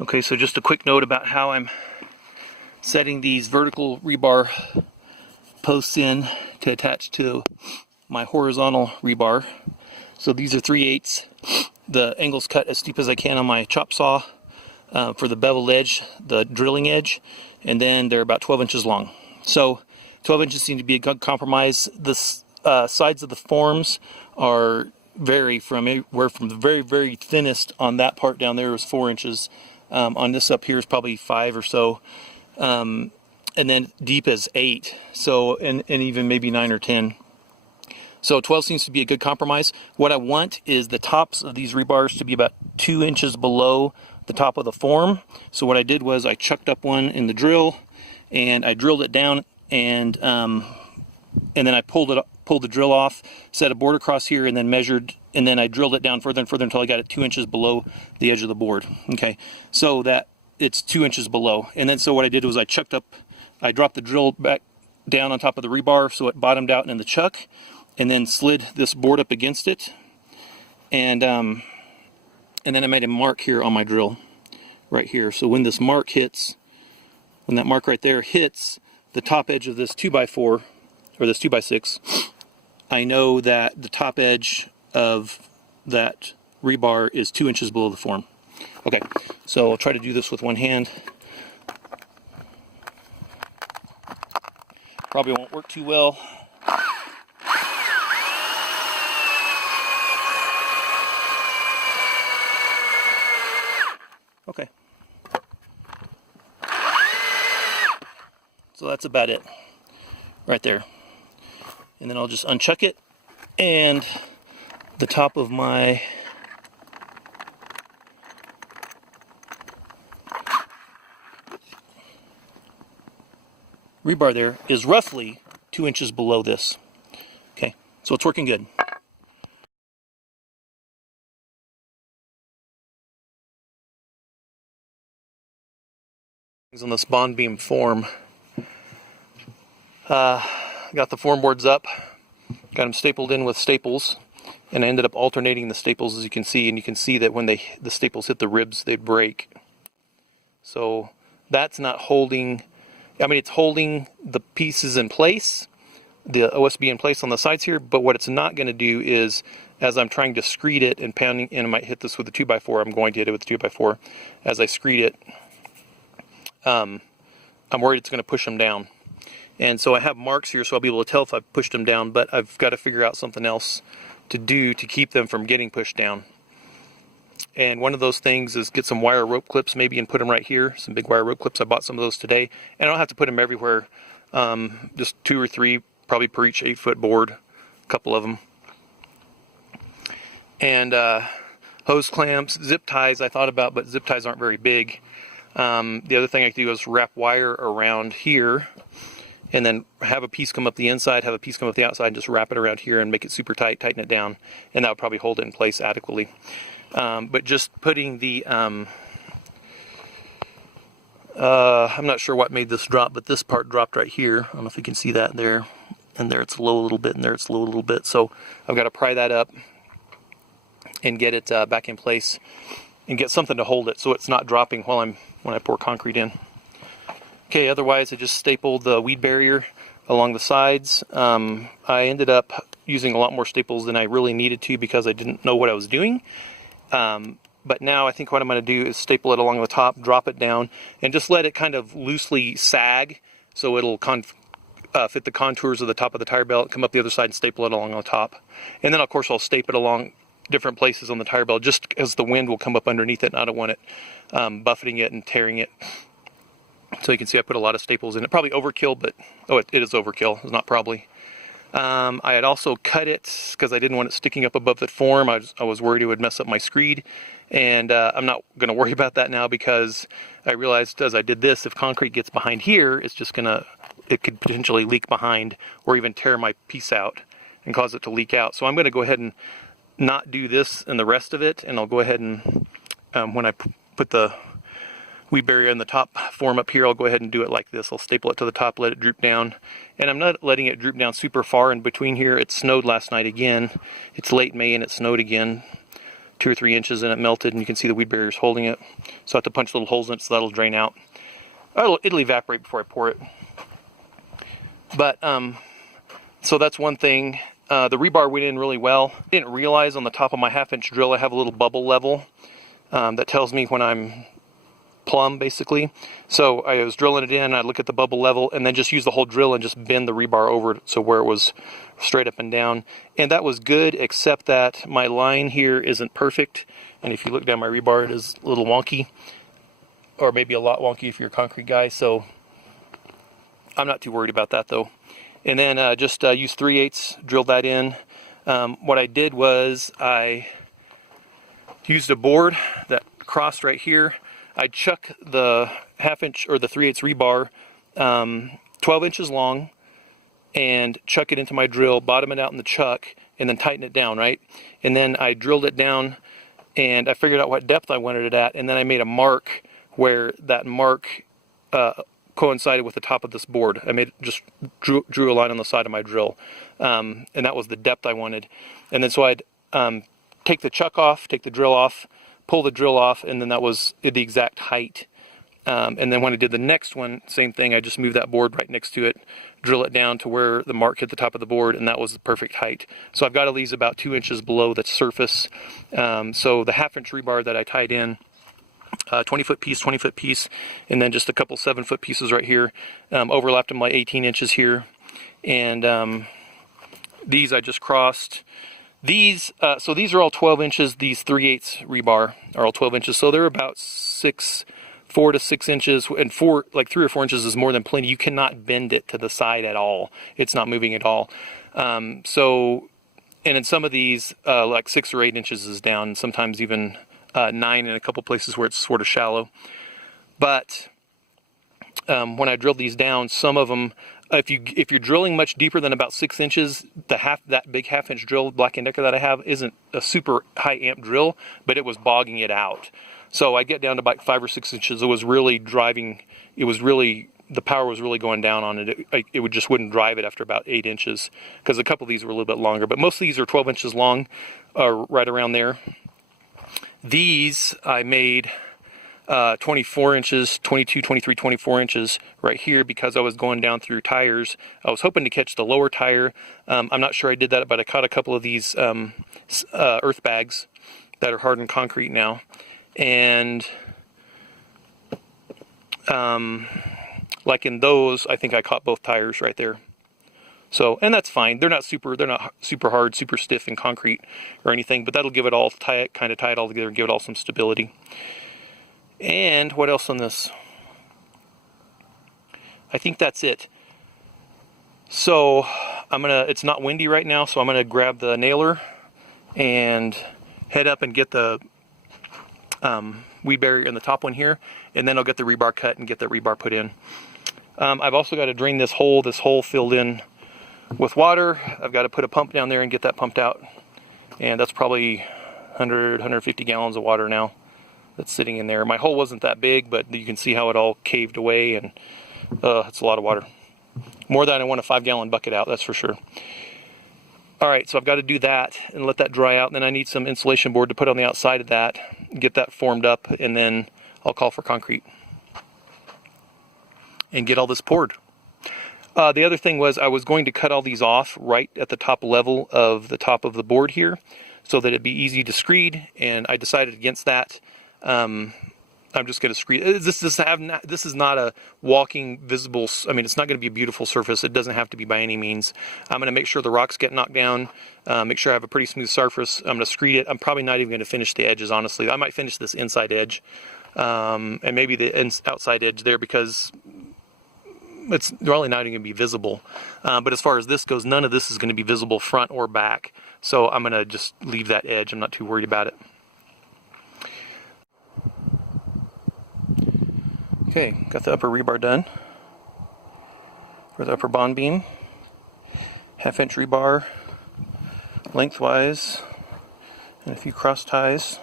Okay, so just a quick note about how I'm setting these vertical rebar posts in to attach to my horizontal rebar. So these are 3/8. The angle's cut as steep as I can on my chop saw for the beveled edge, the drilling edge, and then they're about 12 inches long. So 12 inches seem to be a good compromise. The sides of the forms vary from anywhere from the very, very thinnest on that part down there is 4 inches. On this up here is probably 5 or so. And then deep as 8. So, and even maybe 9 or 10. So 12 seems to be a good compromise. What I want is the tops of these rebars to be about 2 inches below the top of the form. So what I did was I chucked up one in the drill and I drilled it down, and then I pulled the drill off, set a board across here, and then measured, and then I drilled it down further and further until I got it 2 inches below the edge of the board. Okay, so that it's 2 inches below. And then so what I did was I dropped the drill back down on top of the rebar so it bottomed out in the chuck, and then slid this board up against it, and then I made a mark here on my drill right here. So when this mark hits, when that mark right there hits the top edge of this 2x4 or this 2x6, I know that the top edge of that rebar is 2 inches below the form. Okay, so I'll try to do this with one hand. Probably won't work too well. Okay. So that's about it right there. And then I'll just unchuck it, and the top of my rebar there is roughly 2 inches below this. Okay, so it's working good. On this bond beam form, got the form boards up, got them stapled in with staples, and I ended up alternating the staples, as you can see, and you can see that when the staples hit the ribs, they break. So that's not holding, I mean, it's holding the pieces in place, the OSB in place on the sides here, but what it's not going to do is, as I'm trying to screed it and pounding, and I might hit this with a 2x4, I'm going to hit it with a 2x4, as I screed it, I'm worried it's going to push them down. And so I have marks here, so I'll be able to tell if I've pushed them down, but I've got to figure out something else to do to keep them from getting pushed down. And one of those things is get some wire rope clips maybe and put them right here, some big wire rope clips. I bought some of those today, and I don't have to put them everywhere, just 2 or 3 probably per each 8-foot board, a couple of them. And hose clamps, zip ties I thought about, but zip ties aren't very big. The other thing I could do is wrap wire around here, and then have a piece come up the inside, have a piece come up the outside, and just wrap it around here and make it super tight, tighten it down, and that would probably hold it in place adequately. But just putting the, I'm not sure what made this drop, but this part dropped right here. I don't know if you can see that there, and there it's low a little bit, and there it's low a little bit. So I've got to pry that up and get it back in place, and get something to hold it so it's not dropping when I pour concrete in. Okay, otherwise I just stapled the weed barrier along the sides. I ended up using a lot more staples than I really needed to because I didn't know what I was doing. But now I think what I'm going to do is staple it along the top, drop it down, and just let it kind of loosely sag so it'll fit the contours of the top of the tire belt, come up the other side and staple it along the top. And then of course I'll staple it along different places on the tire belt just as the wind will come up underneath it, and I don't want it buffeting it and tearing it. So you can see I put a lot of staples in it. Probably overkill, but it is overkill. It's not probably. I had also cut it because I didn't want it sticking up above the form. I was worried it would mess up my screed, and I'm not going to worry about that now because I realized as I did this, if concrete gets behind here, it could potentially leak behind or even tear my piece out and cause it to leak out. So I'm going to go ahead and not do this and the rest of it, and I'll go ahead and when I put the weed barrier in the top form up here, I'll go ahead and do it like this. I'll staple it to the top, let it droop down, and I'm not letting it droop down super far in between here. It snowed last night again. It's late May and it snowed again, 2 or 3 inches and it melted, and you can see the weed barriers holding it. So I have to punch little holes in it so that'll drain out. It'll evaporate before I pour it. But so that's one thing. The rebar went in really well. I didn't realize on the top of my 1/2-inch drill I have a little bubble level that tells me when I'm plumb, basically. So I was drilling it in, I'd look at the bubble level and then just use the whole drill and just bend the rebar over it so where it was straight up and down. And that was good, except that my line here isn't perfect. And if you look down my rebar, it is a little wonky, or maybe a lot wonky if you're a concrete guy. So I'm not too worried about that though. And then just use 3/8, drill that in. What I did was I used a board that crossed right here. I chuck the 1/2-inch or the 3/8 rebar 12 inches long and chuck it into my drill, bottom it out in the chuck, and then tighten it down, right? And then I drilled it down and I figured out what depth I wanted it at, and then I made a mark where that mark coincided with the top of this board. I just drew a line on the side of my drill, and that was the depth I wanted. And then so I'd take the chuck off, take the drill off, pull the drill off, and then that was the exact height. And then when I did the next one, same thing, I just moved that board right next to it, drill it down to where the mark hit the top of the board, and that was the perfect height. So I've got all these about 2 inches below the surface. So the 1/2-inch rebar that I tied in, 20-foot piece, 20-foot piece, and then just a couple 7-foot pieces right here, overlapped them like 18 inches here. And these I just crossed. These, so these are all 12 inches. These 3/8 rebar are all 12 inches. So they're about 4 to 6 inches, and 3 or 4 inches is more than plenty. You cannot bend it to the side at all. It's not moving at all. And in some of these, like 6 or 8 inches is down, sometimes even 9 in a couple places where it's sort of shallow. But when I drilled these down, some of them, if you're drilling much deeper than about 6 inches, that big 1/2-inch drill, Black & Decker that I have, isn't a super high amp drill, but it was bogging it out. So I get down to about 5 or 6 inches. It was really driving. It was really, the power was really going down on it. It just wouldn't drive it after about 8 inches, because a couple of these were a little bit longer. But most of these are 12 inches long, right around there. These I made 24 inches, 22, 23, 24 inches right here because I was going down through tires. I was hoping to catch the lower tire. I'm not sure I did that, but I caught a couple of these earth bags that are hardened concrete now. And like in those, I think I caught both tires right there. So, and that's fine. They're not super hard, super stiff in concrete or anything, but that'll give it all, kind of tie it all together and give it all some stability. And what else on this? I think that's it. So it's not windy right now, so I'm gonna grab the nailer and head up and get the weed barrier in the top one here, and then I'll get the rebar cut and get that rebar put in. I've also got to drain this hole filled in with water. I've got to put a pump down there and get that pumped out, and that's probably 150 gallons of water now that's sitting in there. My hole wasn't that big, but you can see how it all caved away, and it's a lot of water. More than I want a 5-gallon bucket out, that's for sure. All right, so I've got to do that and let that dry out, and then I need some insulation board to put on the outside of that, get that formed up, and then I'll call for concrete and get all this poured. The other thing was I was going to cut all these off right at the top level of the top of the board here so that it'd be easy to screed, and I decided against that. I'm just going to screed. This is not a walking visible, I mean, it's not going to be a beautiful surface. It doesn't have to be by any means. I'm going to make sure the rocks get knocked down, make sure I have a pretty smooth surface. I'm going to screed it. I'm probably not even going to finish the edges, honestly. I might finish this inside edge, and maybe the outside edge there, because it's really not even going to be visible. But as far as this goes, none of this is going to be visible front or back. So I'm going to just leave that edge. I'm not too worried about it. Okay, got the upper rebar done for the upper bond beam. 1/2-inch rebar lengthwise and a few cross ties.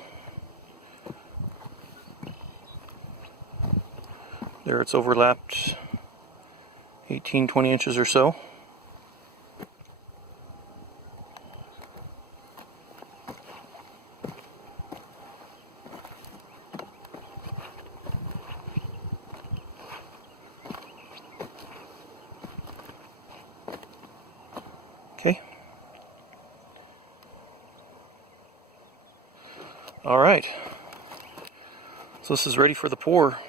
There it's overlapped 18, 20 inches or so. Okay. All right. So this is ready for the pour.